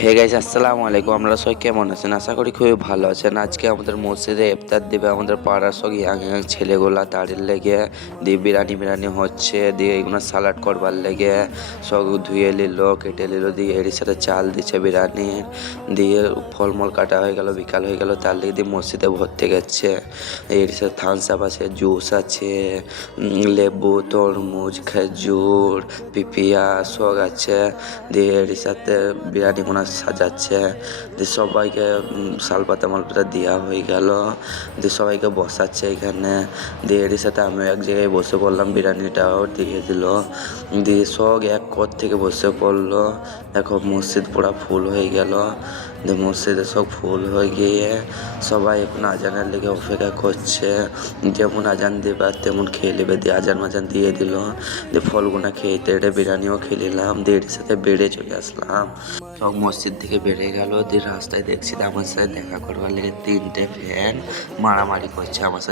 Hey guys, আসসালামু আলাইকুম। আপনারা সবাই কেমন আছেন? আশা করি খুবই ভালো আছেন। আজকে আমাদের মসজিদে ইফতার দিবে আমাদের পাড়ার সব ইয়াং ইয়াং ছেলেগুলা, তাদের লেগে দিয়ে বিরিয়ানি হচ্ছে, দিয়ে এগুলো সালাড করবার লেগে সব ধুয়ে নিল, কেটে নিল, দিয়ে এর সাথে চাল দিচ্ছে বিরিয়ানি, দিয়ে ফলমূল কাটা হয়ে গেল, বিকাল হয়ে গেল, তার লেগে দিয়ে মসজিদে ভর্তি গেছে। এর সাথে থামস আপ আছে, জুস আছে, লেবু, তরমুজ, খেজুর, পিপিয়া সব আছে। দিয়ে এর সাথে বিরিয়ানি কোনা সাজাচ্ছে, দিয়ে সবাইকে শালপাতা মালপাতা দেওয়া হয়ে গেল, দিয়ে সবাইকে বসাচ্ছে এখানে। দিয়ে এর সাথে আমি এক জায়গায় বসে পড়লাম, বিরিয়ানিটাও দিয়ে দিল, দিয়ে সব এক কর থেকে বসে পড়লো। দেখো মসজিদ পুরা ফুল হয়ে গেল। দিয়ে মসজিদে সব ফুল হয়ে গিয়ে সবাই এখন আজানের লেগে অপেক্ষা করছে, যেমন আজান দেবে তেমন খেয়ে নেবে। দিয়ে আজান মাজান দিয়ে দিল, দিয়ে ফলগুনা খেয়ে টেড়ে বিরিয়ানিও খেয়ে নিলাম, দিয়ে এর সাথে বেড়ে চলে আসলাম। সব মসজিদ থেকে বেড়ে গেল, দিয়ে রাস্তায় দেখছি আমার সাথে দেখা করবার লেগে 3টে ফ্যান মারামারি করছে আমার সাথে।